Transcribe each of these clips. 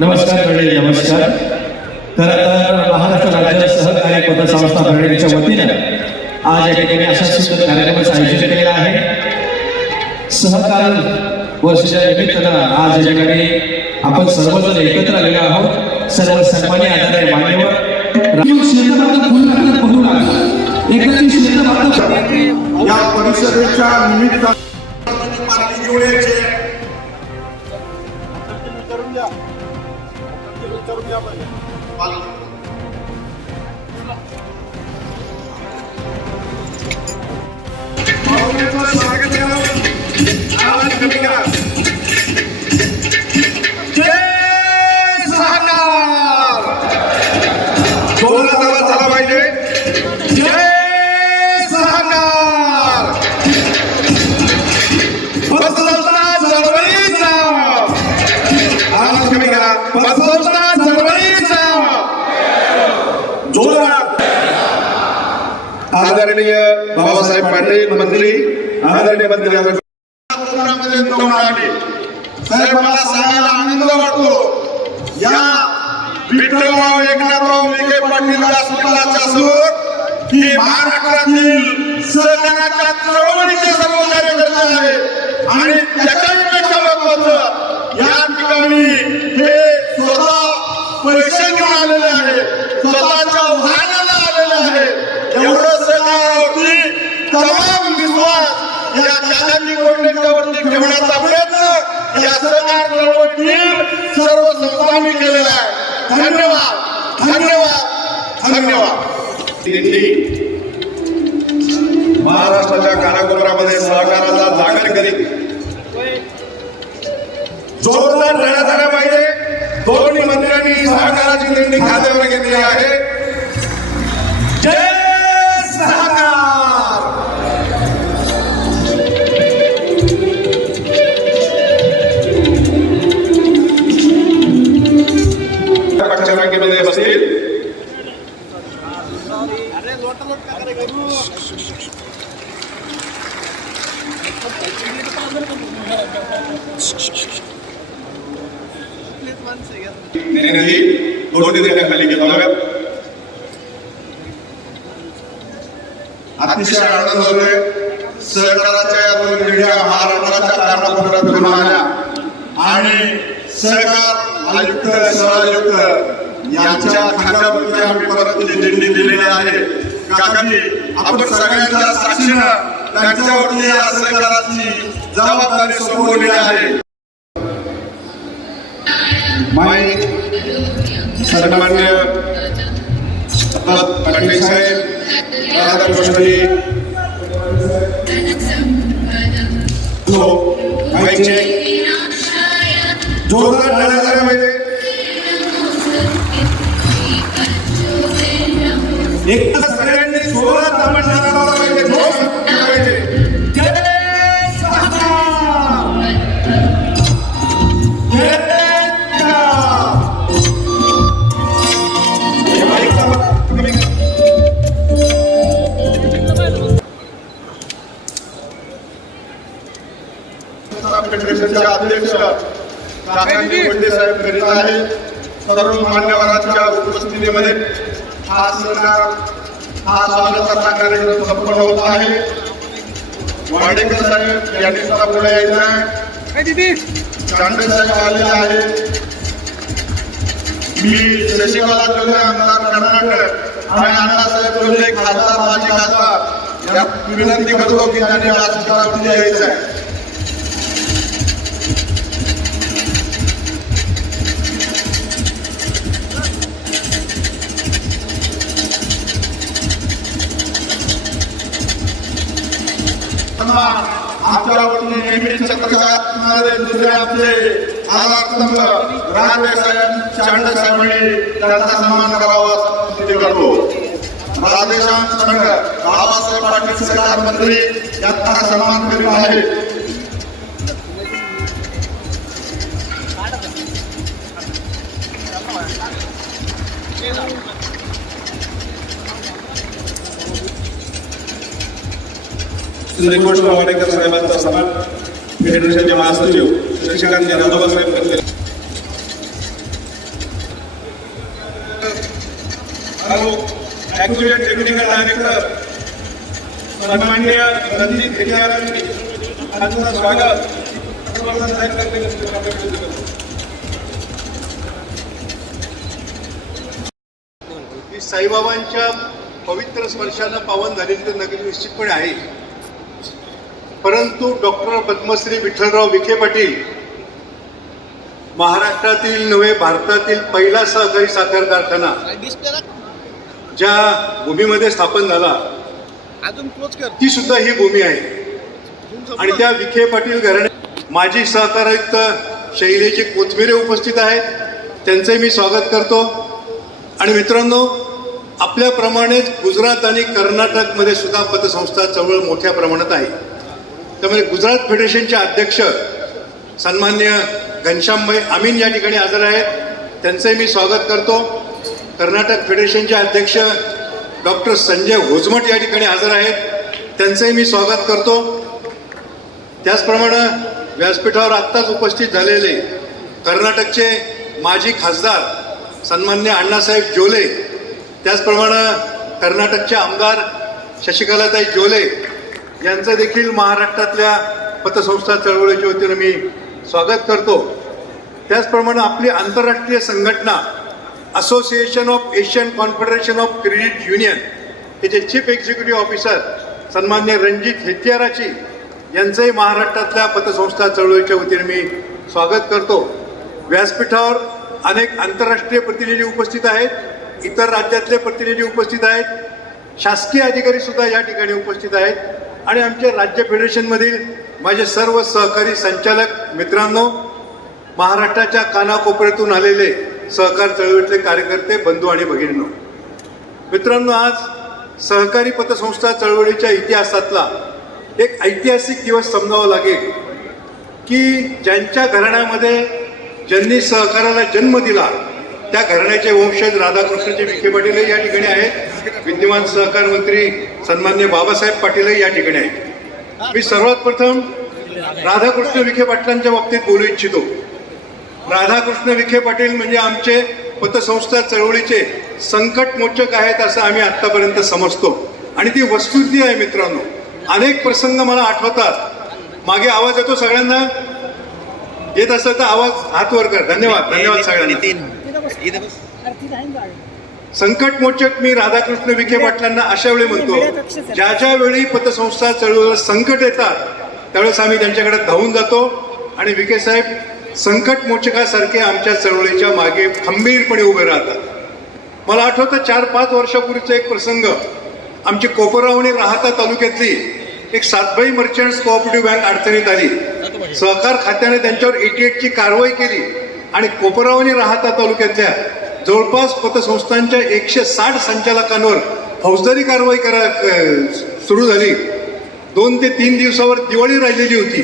नमस्कार मंडळी नमस्कार. तर महाराष्ट्र राज्य सहकारी पतसंस्था मंडळीच्या वतीनं आज या ठिकाणी अशा सुंदर कार्यक्रमाचं आयोजन केलेलं आहे. सहकार वर्षाच्या निमित्तानं आज या ठिकाणी आपण सर्वजण एकत्र आलेलो आहोत सर्व सन्मान्य आदरणीय मान्यवर राजीव क्षेत्रपात पुन्हा पडू लागला एकत्रित क्षेत्रपात या परिषदेच्या निमित्ताने पालखी घेऊन यायचे पाहुण्यांचं स्वागत करा. आवाज कमी करा. पाहिजे. जोरात आदरणीय बाबासाहेब पाटील मंत्री आदरणीय मंत्री साहेब मला सांगायला आनंद वाटतो. या विठ्ठलराव एकनाथराव विखे पाटील व्यासपीठाच्या समोर ही महाराष्ट्रातील सहकाराच्या चळवळीचे सर्व कार्यकर्ते आहे आणि त्याच्याही पेक्षा महत्वाचं या ठिकाणी हे स्वतः पैसे घेऊन आलेले आहे स्वतःच्या वाहनाला आलेले आहे एवढं सहकारावरती तमाम विश्वास या दादाजी कोंडेच्यावरती ठेवण्याचा प्रयत्न या सहकार चळवळीतील सर्व संस्थांनी केलेला आहे. धन्यवाद. धन्यवाद. धन्यवाद. महाराष्ट्राच्या कानाकोपऱ्यामध्ये सहकाराचा जागर करीत जोरदार लढा झाला पाहिजे. दोन्ही मंत्र्यांनी सहकाराची दिंडी खात्यावर घेतली आहे. जय सहकार. पक्षाच्या रांगेमध्ये बसतील नेण्याची दोन्ही देण्याखाली घेतल्यावर अतिशय आनंद होतोय सहकाराच्या या दोन पिढ्या महाराष्ट्राच्या कानाकोपऱ्यात घेऊन आल्या आणि सहकार आयुक्त सहआयुक्त यांच्या खात्यावरती आम्ही परत ती दिंडी दिलेली आहे काकांनी आपण सगळ्यांच्या साक्षीनं त्यांच्यावरती या सहकाराची जबाबदारी सोपवलेली आहे. माई सन्मान्य पाटील साहेब राधाकृष्णजी हो, जो जोरदार अध्यक्ष साहेब करीत आहे. सर्व मान्यवरांच्या उपस्थितीमध्ये हा सरकार हा स्वागताचा कार्यक्रम संपन्न होत आहे. वाडेकर साहेब यांनी सुद्धा पुढे यायचं आहे. चांडे साहेब आलेले आहेत. मी शशिकला आमदार कर्नाटक. आणि अण्णासाहेब जोल्हे खासदार माजी खासदार या विनंती करतो की त्यांनी व्यासपीठावरती यायचं आहे. सन्मान आमच्या वतीने नेहमी छत्रछायामध्ये दुसरे आमचे आधारस्तंभ. रानडे साहेब साहेबांनी त्यांचा सन्मान करावा तिथे करतो. राधेश्याम संघ बाबासाहेब पाटील सरकार मंत्री यांचा सन्मान करीत आहे श्री वाडेकर साहेबांचा सन्मान फेडरेशनचे महासचिव शशिकांत जाधव साहेब करतील. टेक्निकल डायरेक्टर सन्मान्य रणजित हिरियार यांचं स्वागत. साहेब करतील. साईबाबांच्या पवित्र स्पर्शानं पावन झालेली तर नगरी निश्चितपणे आहे. परंतु डॉक्टर पद्मश्री विठ्ठलराव विखे पाटील महाराष्ट्रातील नव्हे भारतातील पहिला सहकारी साखर कारखाना ज्या भूमीमध्ये स्थापन झाला ती सुद्धा ही भूमी आहे. आणि त्या विखे पाटील घराणे माजी सहकार आयुक्त शैलेचे कोथमिरे उपस्थित आहेत. त्यांचंही मी स्वागत करतो. आणि मित्रांनो आपल्याप्रमाणेच गुजरात आणि कर्नाटकमध्ये सुद्धा पतसंस्था चळवळ मोठ्या प्रमाणात आहे. त्यामुळे गुजरात फेडरेशनचे अध्यक्ष सन्मान्य घनश्यामभाई अमीन या ठिकाणी हजर आहेत. त्यांचंही मी स्वागत करतो. कर्नाटक फेडरेशनचे अध्यक्ष डॉक्टर संजय होजमट या ठिकाणी हजर आहेत. त्यांचंही मी स्वागत करतो. त्याचप्रमाणे व्यासपीठावर आत्ताच उपस्थित झालेले कर्नाटकचे माजी खासदार सन्मान्य अण्णासाहेब जोले त्याचप्रमाणे कर्नाटकचे आमदार शशिकलाताई जोले यांचं देखील महाराष्ट्रातल्या पतसंस्था चळवळीच्या वतीनं मी स्वागत करतो. त्याचप्रमाणे आपली आंतरराष्ट्रीय संघटना association of Asian confederation of credit union त्याचे चीफ एक्झिक्युटिव्ह ऑफिसर सन्मान्य रणजित हेत्याराची यांचंही महाराष्ट्रातल्या पतसंस्था चळवळीच्या वतीने मी स्वागत करतो. व्यासपीठावर अनेक आंतरराष्ट्रीय प्रतिनिधी उपस्थित आहेत इतर राज्यातले प्रतिनिधी उपस्थित आहेत शासकीय अधिकारी सुद्धा या ठिकाणी उपस्थित आहेत. आणि आमचे राज्य फेडरेशनमधील माझे सर्व सहकारी संचालक मित्रांनो महाराष्ट्राच्या कानाकोपऱ्यातून आलेले सहकार चळवळीतले कार्यकर्ते बंधू आणि भगिनींनो. मित्रांनो आज सहकारी पतसंस्था चळवळीच्या इतिहासातला एक ऐतिहासिक दिवस समजावा लागेल की ज्यांच्या घराण्यामध्ये ज्यांनी सहकाराला जन्म दिला त्या घराण्याचे वंशज राधाकृष्णचे विखे पाटील या ठिकाणी आहेत. विद्यमान सहकार मंत्री सन्मान्य बाबासाहेब पाटीलही या ठिकाणी आहेत. मी सर्वात प्रथम राधाकृष्ण विखे पाटलांच्या बाबतीत बोलू इच्छितो. राधाकृष्ण विखे पाटील म्हणजे आमचे पतसंस्था चळवळीचे संकटमोचक आहेत असं आम्ही आतापर्यंत समजतो. आणि ती वस्तुस्थिती आहे मित्रांनो. अनेक प्रसंग मला आठवतात. मागे आवाज येतो सगळ्यांना? येत असेल तर आवाज हात वर कर. धन्यवाद. धन्यवाद सगळ्यांना. संकटमोचक मी राधाकृष्ण विखे पाटलांना अशा वेळी म्हणतो ज्या ज्या वेळी पतसंस्था चळवळीला संकट येतात त्यावेळेस आम्ही त्यांच्याकडे धावून जातो आणि विखे साहेब संकटमोचकासारखे आमच्या चळवळीच्या मागे खंबीरपणे उभे राहतात. मला आठवतं चार पाच वर्षापूर्वीचा एक प्रसंग. आमची कोपराव आणि राहता तालुक्यातली एक सातबाई मर्चंट्स कोऑपरेटिव्ह बँक अडचणीत आली. सहकार खात्याने त्यांच्यावर एटी एटची कारवाई केली आणि कोपराव आणि राहता तालुक्यातल्या जवळपास पतसंस्थांच्या एकशे साठ संचालकांवर फौजदारी कारवाई करा सुरू झाली. दोन ते तीन दिवसावर दिवाळी राहिलेली होती.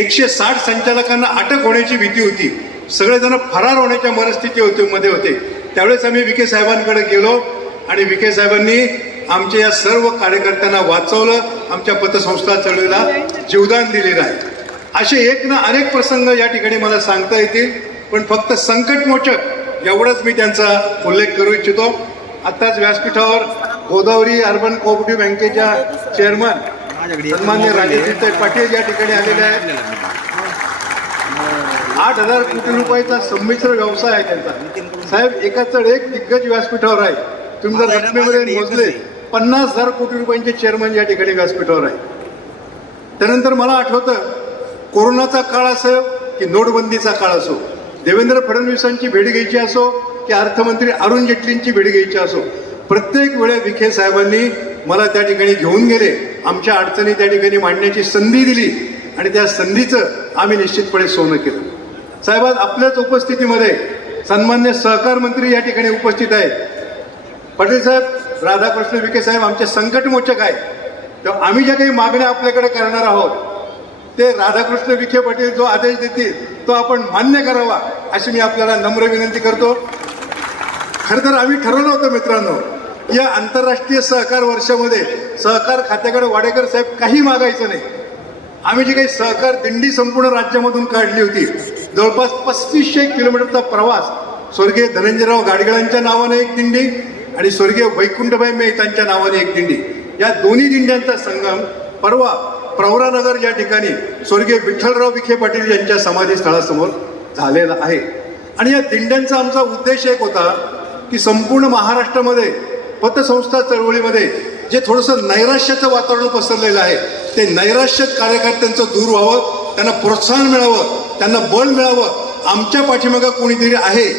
एकशे साठ संचालकांना अटक होण्याची भीती होती. सगळेजण फरार होण्याच्या मनस्थिती होते मध्ये होते. त्यावेळेस आम्ही विखे साहेबांकडे गेलो आणि विखे साहेबांनी आमच्या या सर्व कार्यकर्त्यांना वाचवलं आमच्या पतसंस्था चळवळीला जीवदान दिलेलं आहे. असे एक ना अनेक प्रसंग या ठिकाणी मला सांगता येतील पण फक्त संकटमोचक एवढंच मी त्यांचा उल्लेख करू इच्छितो. आत्ताच व्यासपीठावर गोदावरी अर्बन कोऑपरेटिव्ह बँकेच्या चेअरमन सन्मान्य राजेश पाटील या ठिकाणी आलेले आहेत. आठ हजार कोटी रुपयाचा संमिश्र व्यवसाय आहे त्यांचा. साहेब एका चढ एक दिग्गज व्यासपीठावर आहे. तुम्ही जर रकमेमध्ये मोजले पन्नास हजार कोटी रुपयांचे चेअरमन या ठिकाणी व्यासपीठावर आहे. त्यानंतर मला आठवतं कोरोनाचा काळ असो की नोटबंदीचा काळ असो. देवेंद्र फडणवीसांची भेट घ्यायची असो की अर्थमंत्री अरुण जेटलींची भेट घ्यायची असो प्रत्येक वेळा विखे साहेबांनी मला त्या ठिकाणी घेऊन गेले आमच्या अडचणी त्या ठिकाणी मांडण्याची संधी दिली आणि त्या संधीचं आम्ही निश्चितपणे सोनं केलं. साहेब आज आपल्याच उपस्थितीमध्ये सन्मान्य सहकार मंत्री या ठिकाणी उपस्थित आहेत. पाटील साहेब राधाकृष्ण विखे साहेब आमचे संकटमोचक आहे तर आम्ही ज्या काही मागण्या आपल्याकडे करणार आहोत ते राधाकृष्ण विखे पाटील जो आदेश देतील तो आपण मान्य करावा अशी मी आपल्याला नम्र विनंती करतो. खरं तर आम्ही ठरवलं होतं मित्रांनो या आंतरराष्ट्रीय सहकार वर्षामध्ये सहकार खात्याकडे वाडेकर साहेब काही मागायचं नाही. आम्ही जी काही सहकार दिंडी संपूर्ण राज्यामधून काढली होती जवळपास पस्तीसशे किलोमीटरचा प्रवास स्वर्गीय धनंजयराव गाडगिळांच्या नावाने एक दिंडी आणि स्वर्गीय वैकुंठभाई मेहतांच्या नावाने एक दिंडी. या दोन्ही दिंड्यांचा संगम परवा प्रवरानगर या ठिकाणी स्वर्गीय विठ्ठलराव विखे पाटील यांच्या समाधीस्थळासमोर झालेला आहे. आणि या दिंड्यांचा आमचा उद्देश एक होता की संपूर्ण महाराष्ट्रामध्ये पतसंस्था चळवळीमध्ये जे थोडंसं नैराश्याचं वातावरण पसरलेलं आहे ते नैराश्य कार्यकर्त्यांचं दूर व्हावं त्यांना प्रोत्साहन मिळावं त्यांना बळ मिळावं आमच्या पाठीमागं कोणीतरी आहे.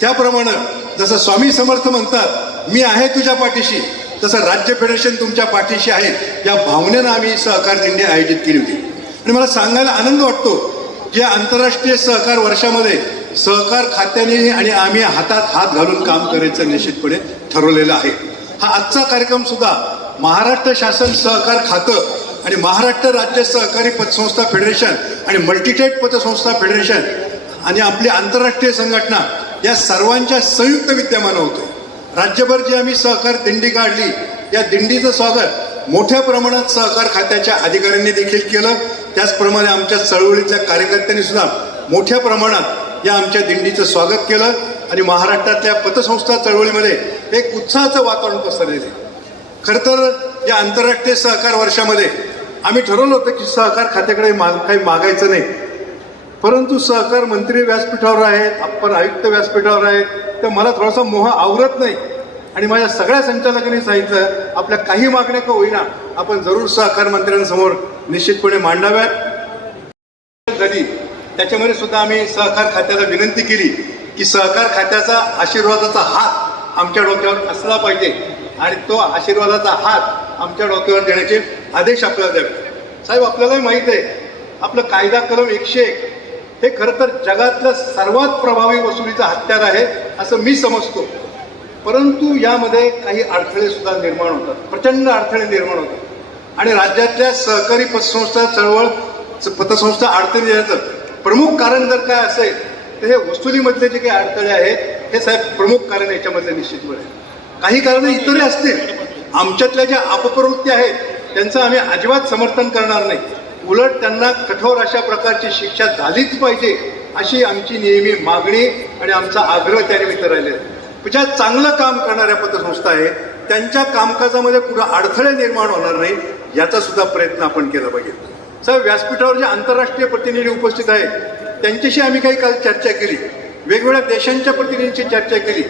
त्याप्रमाणे जसं स्वामी समर्थ म्हणतात मी आहे तुझ्या पाठीशी तसं राज्य फेडरेशन तुमच्या पाठीशी आहे. या भावनेनं आम्ही सहकार दिंडी आयोजित केली होती. आणि मला सांगायला आनंद वाटतो की आंतरराष्ट्रीय सहकार वर्षामध्ये सहकार खात्याने आणि आम्ही हातात हात घालून काम करायचं निश्चितपणे ठरवलेलं आहे. हा आजचा कार्यक्रम सुद्धा महाराष्ट्र शासन सहकार खातं आणि महाराष्ट्र राज्य सहकारी पतसंस्था फेडरेशन आणि मल्टीटेट पतसंस्था फेडरेशन आणि आपली आंतरराष्ट्रीय संघटना या सर्वांच्या संयुक्त विद्यमानं होतो राज्यभर जी आम्ही सहकार दिंडी काढली या दिंडीचं स्वागत मोठ्या प्रमाणात सहकार खात्याच्या अधिकाऱ्यांनी देखील केलं. त्याचप्रमाणे आमच्या चळवळीतल्या कार्यकर्त्यांनी सुद्धा मोठ्या प्रमाणात या आमच्या दिंडीचं स्वागत केलं आणि महाराष्ट्रातल्या पतसंस्था चळवळीमध्ये एक उत्साहाचं वातावरण पसरलेलं खरं तर या आंतरराष्ट्रीय सहकार वर्षामध्ये आम्ही ठरवलं होतं की सहकार खात्याकडे माग काही मागायचं नाही. परंतु सहकार मंत्री व्यासपीठावर आहेत आपण आयुक्त व्यासपीठावर आहेत तर मला थोडासा मोह आवरत नाही. आणि माझ्या सगळ्या संचालकांनी सांगितलं आपल्या काही मागण्या का होईना आपण जरूर सहकार मंत्र्यांसमोर निश्चितपणे मांडाव्यात. झाली त्याच्यामध्ये सुद्धा आम्ही सहकार खात्याला विनंती केली की सहकार खात्याचा आशीर्वादाचा हात आमच्या डोक्यावर असला पाहिजे आणि तो आशीर्वादाचा हात आमच्या डोक्यावर देण्याचे आदेश आपल्याला द्यावे. साहेब आपल्यालाही माहीत आहे आपलं कायदा कलम एकशे एक हे खरं तर जगातलं सर्वात प्रभावी वसुलीचं हत्यार आहे असं मी समजतो. परंतु यामध्ये काही अडथळे सुद्धा निर्माण होतात प्रचंड अडथळे निर्माण होतात. आणि राज्यातल्या सहकारी पतसंस्था चळवळ पतसंस्था अडचणी येण्याचं प्रमुख कारण जर काय असेल तर हे वसुलीमधले जे काही अडथळे आहेत हे साहेब प्रमुख कारण याच्यामधले निश्चितपणे. काही कारणं इतरही असतील. आमच्यातल्या ज्या अपप्रवृत्ती आहेत त्यांचं आम्ही अजिबात समर्थन करणार नाही. उलट त्यांना कठोर अशा प्रकारची शिक्षा झालीच पाहिजे अशी आमची नेहमी मागणी आणि आमचा आग्रह त्या निमित्त राहिलेला आहे. ज्या चांगलं काम करणाऱ्या पतसंस्था आहेत. त्यांच्या कामकाजामध्ये कुठं अडथळे निर्माण होणार नाही याचा सुद्धा प्रयत्न आपण केला पाहिजे. साहेब व्यासपीठावर जे आंतरराष्ट्रीय प्रतिनिधी उपस्थित आहेत त्यांच्याशी आम्ही काही काल चर्चा केली. वेगवेगळ्या देशांच्या प्रतिनिधींची चर्चा केली.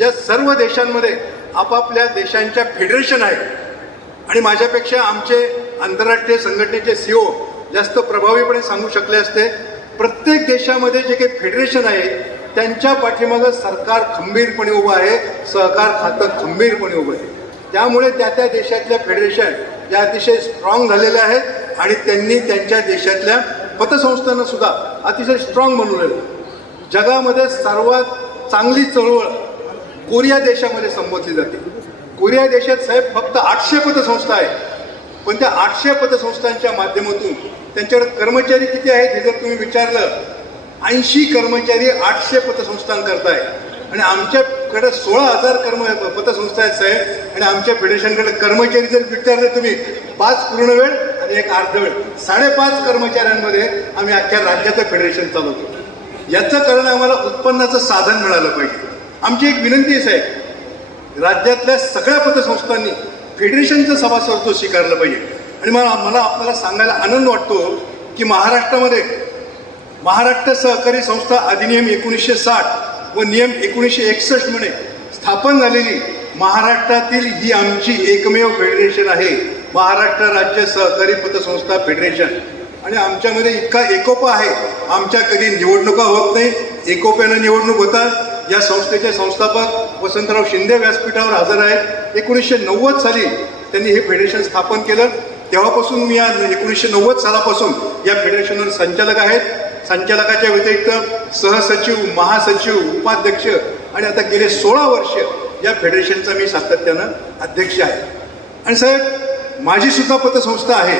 या सर्व देशांमध्ये आपापल्या देशांच्या फेडरेशन आहेत. आणि माझ्यापेक्षा आमचे आंतरराष्ट्रीय संघटनेचे सीओ जास्त प्रभावीपणे सांगू शकले असते प्रत्येक देशामध्ये जे काही फेडरेशन आहे त्यांच्या पाठीमागं सरकार खंबीरपणे उभं आहे सहकार खातं खंबीरपणे उभं आहे. त्यामुळे त्या त्या देशातल्या फेडरेशन या अतिशय स्ट्रॉंग झालेल्या आहेत आणि त्यांनी त्यांच्या देशातल्या पतसंस्थांना सुद्धा अतिशय स्ट्रॉंग बनवलेलं आहे. जगामध्ये सर्वात चांगली चळवळ कोरिया देशामध्ये संबोधली जाते. कोरिया देशात साहेब फक्त आठशे पतसंस्था आहे पण त्या आठशे पतसंस्थांच्या माध्यमातून त्यांच्याकडे कर्मचारी किती आहेत हे जर तुम्ही विचारलं ऐंशी कर्मचारी आठशे पतसंस्थांकरता आहे आणि आमच्याकडे सोळा हजार कर्म पतसंस्था आहेत साहेब आणि आमच्या फेडरेशनकडे कर्मचारी जर विचारले तुम्ही पाच पूर्ण वेळ आणि एक अर्ध वेळ. साडेपाच कर्मचाऱ्यांमध्ये आम्ही अख्ख्या राज्याचं फेडरेशन चालवतो. याचं कारण आम्हाला उत्पन्नाचं साधन मिळालं पाहिजे. आमची एक विनंती आहे साहेब राज्यातल्या सगळ्या पतसंस्थांनी फेडरेशनचं सभासदत्व स्वीकारलं पाहिजे. आणि मला मला आपल्याला सांगायला आनंद वाटतो की महाराष्ट्रामध्ये महाराष्ट्र सहकारी संस्था अधिनियम एकोणीसशे साठ व नियम एकोणीसशे एकसष्टमध्ये स्थापन झालेली महाराष्ट्रातील ही आमची एकमेव फेडरेशन आहे. महाराष्ट्र राज्य सहकारी पतसंस्था फेडरेशन. आणि आमच्यामध्ये इतका एकोपा आहे. आमच्या कधी निवडणुका होत नाही. एकोप्यानं निवडणूक होतात. या संस्थेचे संस्थापक वसंतराव शिंदे व्यासपीठावर हजर आहेत. एकोणीसशे नव्वद साली त्यांनी हे फेडरेशन स्थापन केलं. तेव्हापासून मी या एकोणीसशे नव्वद सालापासून या फेडरेशनवर संचालक आहेत. संचालकाच्या व्यतिरिक्त सहसचिव महासचिव उपाध्यक्ष आणि आता गेले सोळा वर्ष या फेडरेशनचा मी सातत्यानं अध्यक्ष आहे. आणि साहेब माझी सुद्धा पतसंस्था आहे.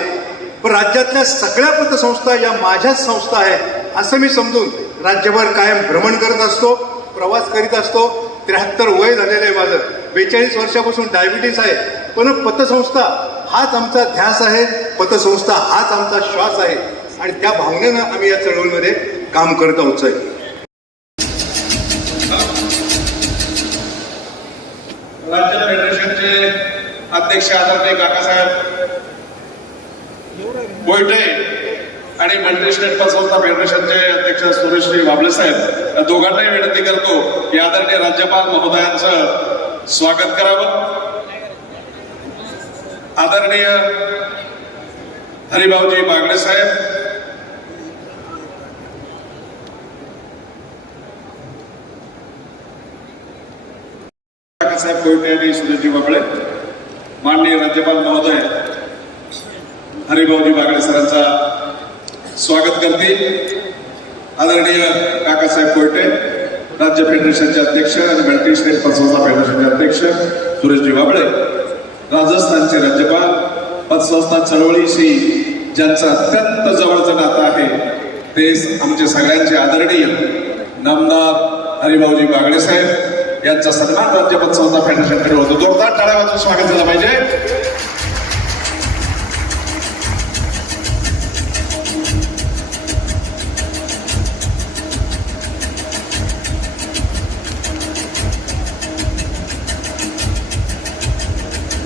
पण राज्यातल्या सगळ्या पतसंस्था या माझ्याच संस्था आहेत असं मी समजून राज्यभर कायम भ्रमण करत असतो. प्रवास करीत असतो त्र्याहत्तर वय झालेलं आहे माझं. बेचाळीस वर्षापासून डायबिटीस आहे. पण पतसंस्था हाच आमचा ध्यास आहे पतसंस्था हाच आमचा श्वास आहे. आणि त्या भावनेनं आम्ही या चळवळीमध्ये काम करत आहोत साहेब. राज्य फेडरेशनचे अध्यक्ष आदरणीय काकासाहेब बोयटे आणि मल्टी स्टेट पतसंस्था फेडरेशनचे अध्यक्ष सुरेशजी बाबले साहेब या दोघांनाही विनंती करतो की आदरणीय राज्यपाल महोदयांचं स्वागत करावं. आदरणीय हरिभाऊजी बागडे साहेब काकासाहेब कोयटे आणि सुरेशजी बाबळे माननीय राज्यपाल महोदय हरिभाऊजी बागडे सरांचा स्वागत करतील आदरणीय काकासाहेब कोयटे राज्य फेडरेशनचे अध्यक्ष आणि मल्टी स्टेट पतसंस्था फेडरेशनचे अध्यक्ष सुरेशजी बाबळे राजस्थानचे राज्यपाल पतसंस्था चळवळीशी ज्यांचं अत्यंत जवळचं नातं आहे ते आमचे सगळ्यांचे आदरणीय नामदार हरिभाऊजी बागडे साहेब यांचा सन्मान राज्य पतसंस्था फेडरेशनकडे होतो. जोरदार टाळ्या वाजून स्वागत झालं पाहिजे.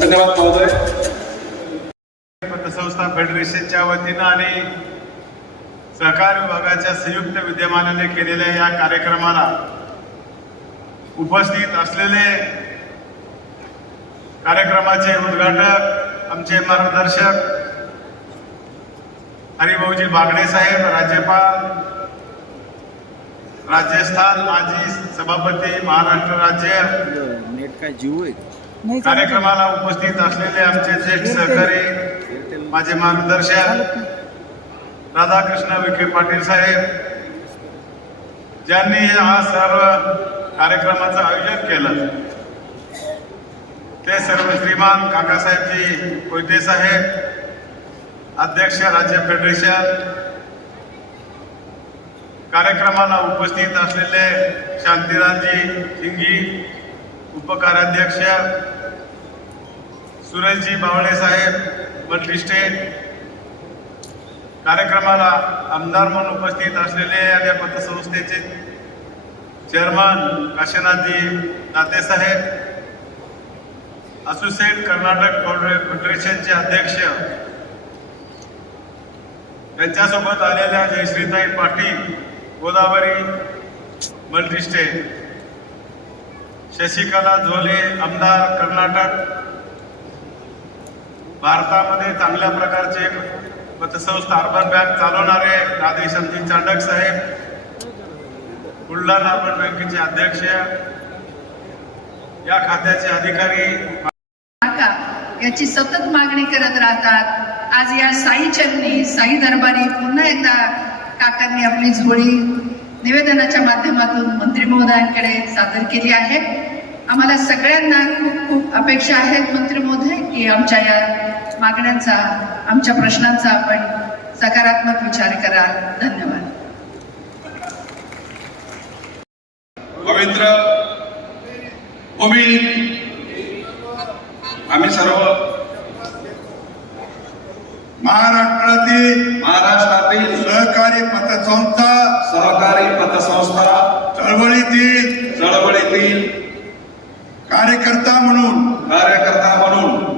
धन्यवाद महोदय. पतसंस्था फेडरेशनच्या वतीनं आणि सहकार विभागाच्या संयुक्त विद्यमानाने केलेल्या या कार्यक्रमाला उपस्थित असलेले कार्यक्रमाचे उद्घाटक आमचे मार्गदर्शक हरिभाऊजी बागडे साहेब राज्यपाल राजस्थान माजी सभापती महाराष्ट्र राज्य. नेट काय जीव आहे? कार्यक्रमाला उपस्थित असलेले आमचे ज्येष्ठ सहकारी माझे मार्गदर्शक राधाकृष्ण विखे पाटील साहेब ज्यांनी हा सर्व कार्यक्रमाचं आयोजन केलं. ते सर्व श्रीमान काकासाहेबजी कोयते साहेब अध्यक्ष राज्य फेडरेशन कार्यक्रमाला उपस्थित असलेले शांतीरामजी हिंगी उपकाराध्यक्ष सुरेशजी बावळे साहेब मंत्री स्टेट कार्यक्रमाला आमदार म्हणून उपस्थित असलेले या पतसंस्थेचे चेअरमन काशीनाथजी दाते साहेब असोसिएट कर्नाटक फेडरेशनचे अध्यक्ष त्यांच्यासोबत आलेल्या जयश्रीताई पाटील गोदावरी मल्टी स्टेट. शशिकला झोले आमदार कर्नाटक. भारतामध्ये चांगल्या प्रकारचे पतसंस्था अर्बन बँक चालवणारे राधेशंती चांडक साहेब बुलढाणा अर्बन बँकेचे अध्यक्ष या खात्याचे अधिकारी. काका याची सतत मागणी करत राहतात. आज या साई चरणी साई दरबारी पुन्हा एकदा काकांनी आपली झोळी निवेदनाच्या माध्यमातून मंत्री महोदयांकडे सादर केली आहे. आम्हाला सगळ्यांना खूप खूप अपेक्षा आहेत मंत्री महोदय की आमच्या या मागण्यांचा आमच्या प्रश्नांचा आपण सकारात्मक विचार कराल. धन्यवाद. पवित्र भूमी आम्ही सर्व महाराष्ट्रातील महाराष्ट्रातील सहकारी पतसंस्था सहकारी पतसंस्था चळवळीतील चळवळीतील कार्यकर्ता म्हणून कार्यकर्ता म्हणून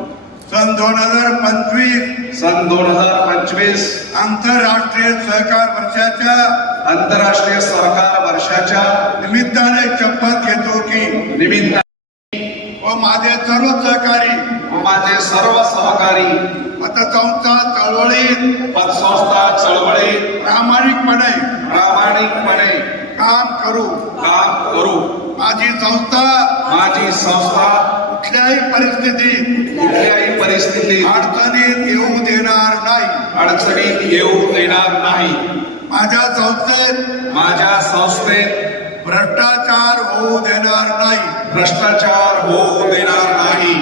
सन दोन हजार पंचवीस सन दोन हजार पंचवीस आंतरराष्ट्रीय सहकार वर्षाच्या आंतरराष्ट्रीय सहकार वर्षाच्या निमित्ताने शपथ घेतो की निमित्त व माझे सर्व सहकारी माझे सर्व सहकारी पतसंस्था चळवळीत पतसंस्था चळवळीत प्रामाणिकपणे प्रामाणिकपणे काम करू. काम करू. माझी संस्था माझी संस्था कुठल्याही परिस्थितीत कुठल्याही परिस्थितीत अडचणीत येऊ देणार नाही. अडचणीत येऊ देणार नाही. माझ्या संस्थेत माझ्या संस्थेत भ्रष्टाचार होऊ देणार नाही. भ्रष्टाचार होऊ देणार नाही.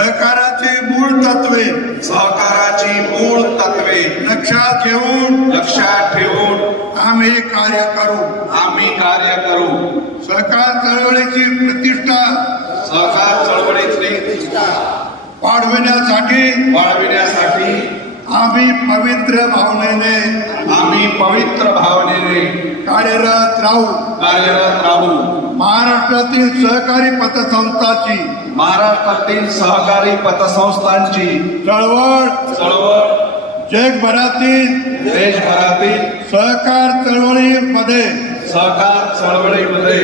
सहकाराची मूळ तत्वे सहकाराची मूळ तत्वे. लक्षात घेऊन लक्षात ठेवून. आम्ही कार्य करू. आम्ही कार्य करू. सहकार चळवळीची प्रतिष्ठा सहकार चळवळी वाढविण्यासाठी वाढविण्यासाठी आम्ही पवित्र भावनेने आम्ही पवित्र भावनेने कार्यरत राहू. कार्यरत राहू. महाराष्ट्रातील सहकारी पतसंस्थाची महाराष्ट्रातील सहकारी पतसंस्थांची चळवळ चळवळ जगभरातील देशभरातील सहकार चळवळीमध्ये सहकार चळवळीमध्ये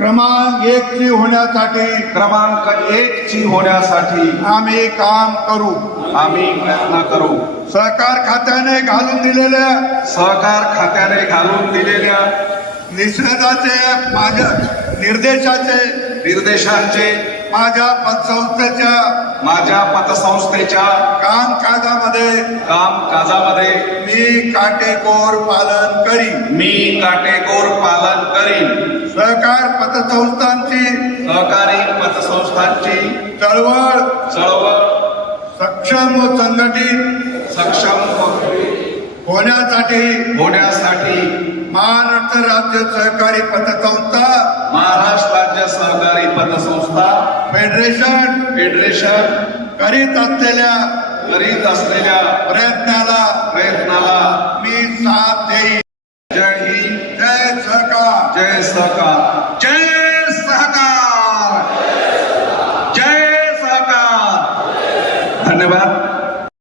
क्रमांक एक ची होण्यासाठी क्रमांक एक ची होण्यासाठी आम्ही काम करू. आम्ही प्रयत्न करू. सहकार खात्याने घालून दिलेल्या सहकार खात्याने घालून दिलेल्या निषेधाचे माझ्या निर्देशाचे निर्देशांचे माझ्या पतसंस्थेच्या माझ्या पतसंस्थेच्या कामकाजामध्ये कामकाजामध्ये मी काटेकोर पालन करी मी काटेकोर पालन करीन. सहकार पतसंस्थांची सहकारी पतसंस्थांची चळवळ चळवळ सक्षम व संघटित सक्षम होण्यासाठी होण्यासाठी महाराष्ट्र राज्य सहकारी पतसंस्था महाराष्ट्र राज्य सहकारी पतसंस्था फेडरेशन फेडरेशन करीत असलेल्या करीत असलेल्या प्रयत्नाला प्रयत्नाला मी साथ देईन. जय हिंद जय सहकार जय सहकार